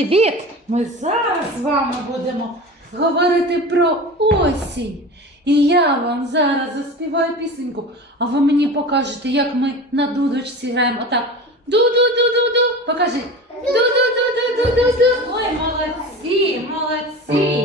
Привіт! Ми зараз з вами будемо говорити про осінь. І я вам зараз заспіваю пісеньку, а ви мені покажете, як ми на дудочці граємо. Отак. Ду-ду-ду-ду-ду. Покажи. Ду-ду-ду-ду-ду-ду. Ой, молодці, молодці.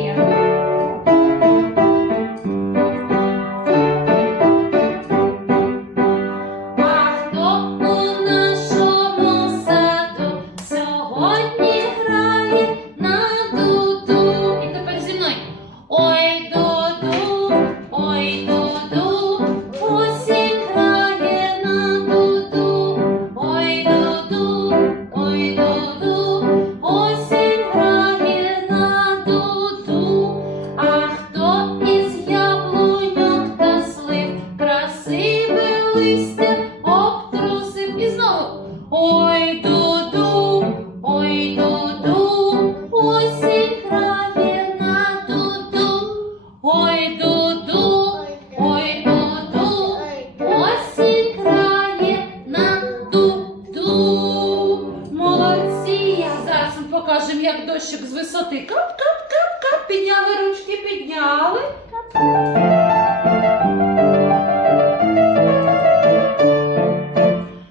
Ой, дуду, ой, дуду, осінь на дуду. Ой, дуду, ой, дуду, осінь грає на дуду. А хто із яблуньок та слив красиве листя обтрусив і знову. Підняли ручки, підняли.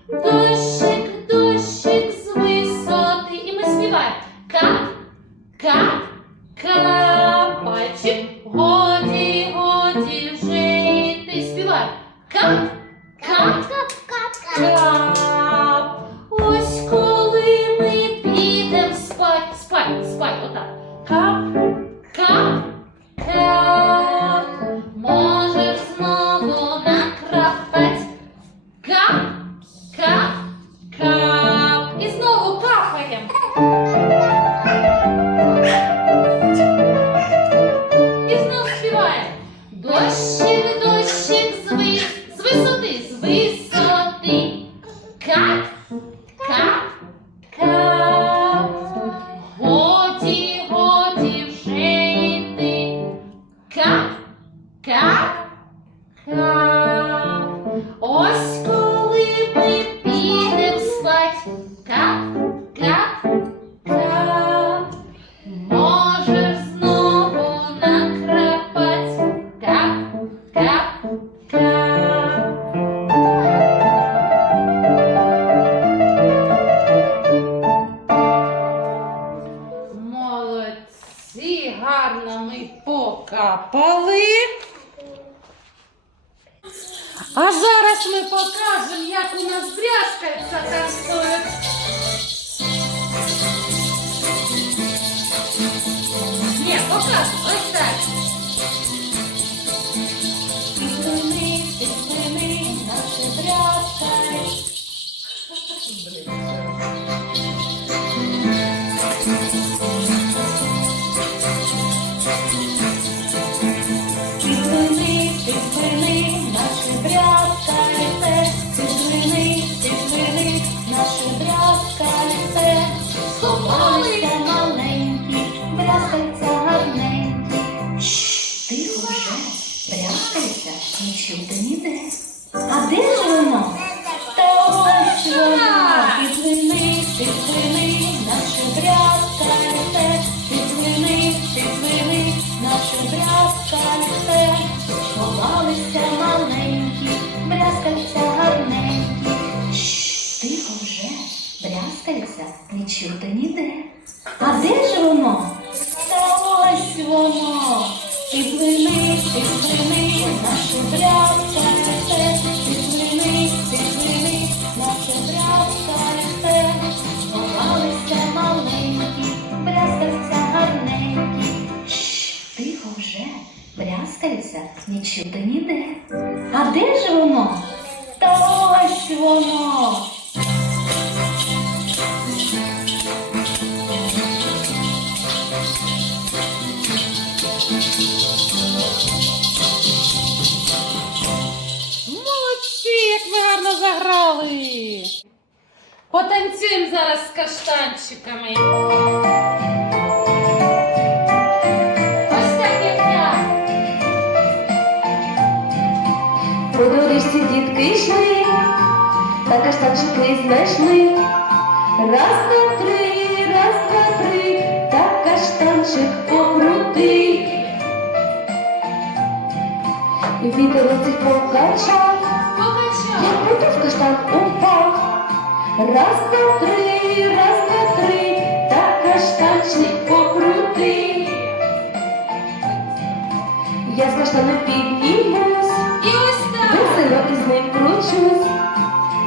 Дощик, дощик з висоти. І ми співаємо. Кап, кап, капачик. Годі, годі жити. Співаємо. Кап, кап, кап. Ось коли ми підем спать. Кап, кап, кап. Можеш знову накрапать. Кап, кап, кап. Молодці, гарно ми покапали. А зараз ми покажемо, як у нас брязкається танцює. Ні, покажу, ось так. Чути ніде. А де ж воно? Та ось вона! підлини, підлини, наше брязкальце, підлини, підлини, наше брязкальце. Сховалися маленькі, брязкальця гарненькі. Шш, тихо вже, брязкається, не чути ніде. А де ж воно? Та ось воно. Підлини, підлини, наше гарно. Потанцюємо зараз з каштанчиками. Ось так, як я. По доріжці дітки йшли, та каштанчики знайшли. Раз, два, три, раз, два, три, та каштанчик покрути. Вітер цих покачав, Як будто упав. Раз, два, три, раз, два, три, та каштанчик покрути. Я з каштаном піднімусь, І ось так. весело із ним кручусь.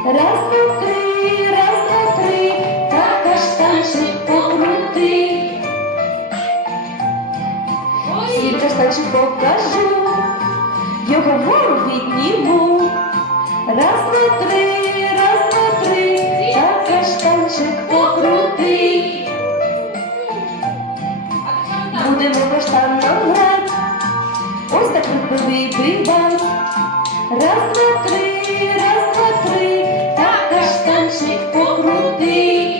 Раз, два, три, раз, два, три, та каштанчик покрути. Всім каштанчик покажу, його вгору підніму. Раз, два, три, раз, два, три, та каштанчик покрути. Будемо каштаном грати, ось так вибивий банк. Раз, два, три, раз, два, три, та каштанчик покрути.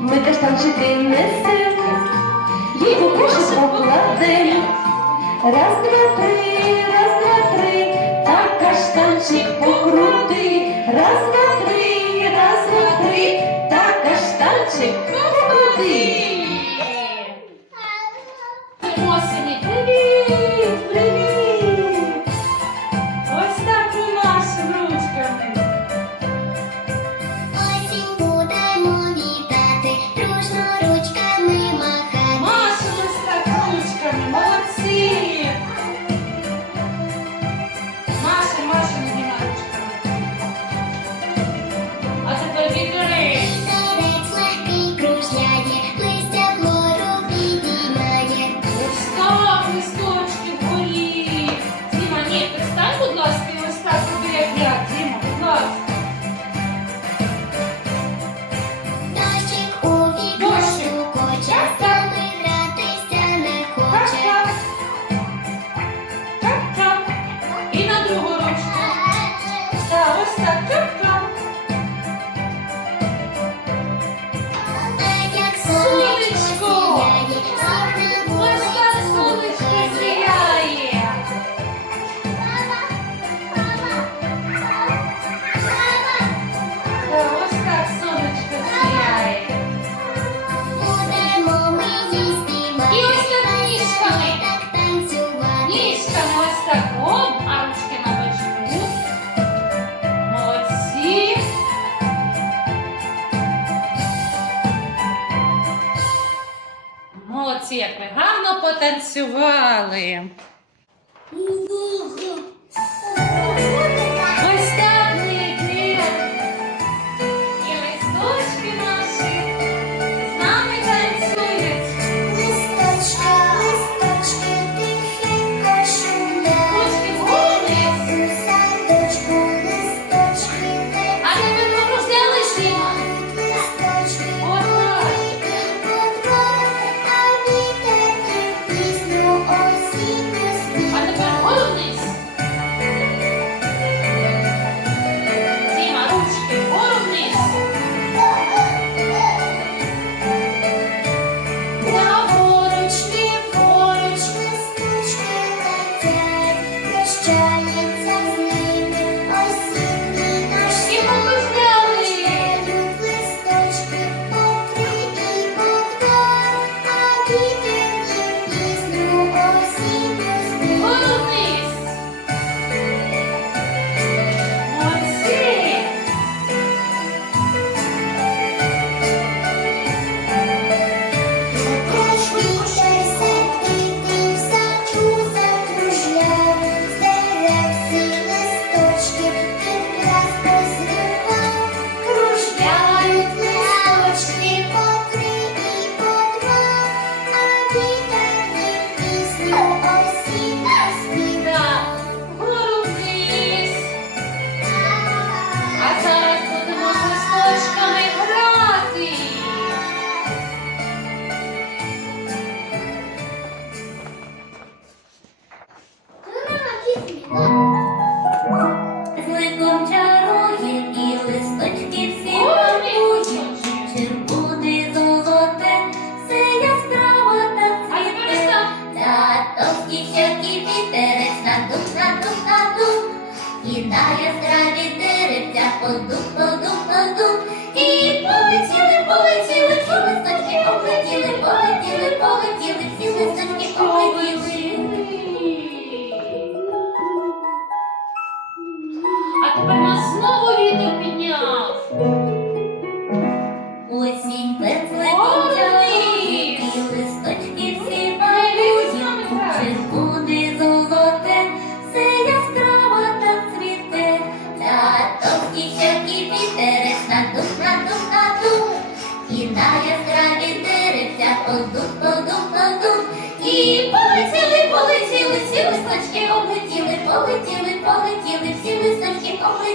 Ми каштанчики несем, їх у кошик покладем. Раз, два, три, каштанчик покрути. Раз, на три, раз, на три, та каштанчик покрути. Молодці, як ви гарно потанцювали. Зликом чарує і листочки всі пакує. Червоне золоте, все яскраво та цвіте. Та товсті щоки вітерець надув, надув, надув. І на яскраві деревця подув, подув, подув. І полетіли, І полетіли, полетіли, всі листочки облетіли, полетіли, полетіли, всі листочки облетіли.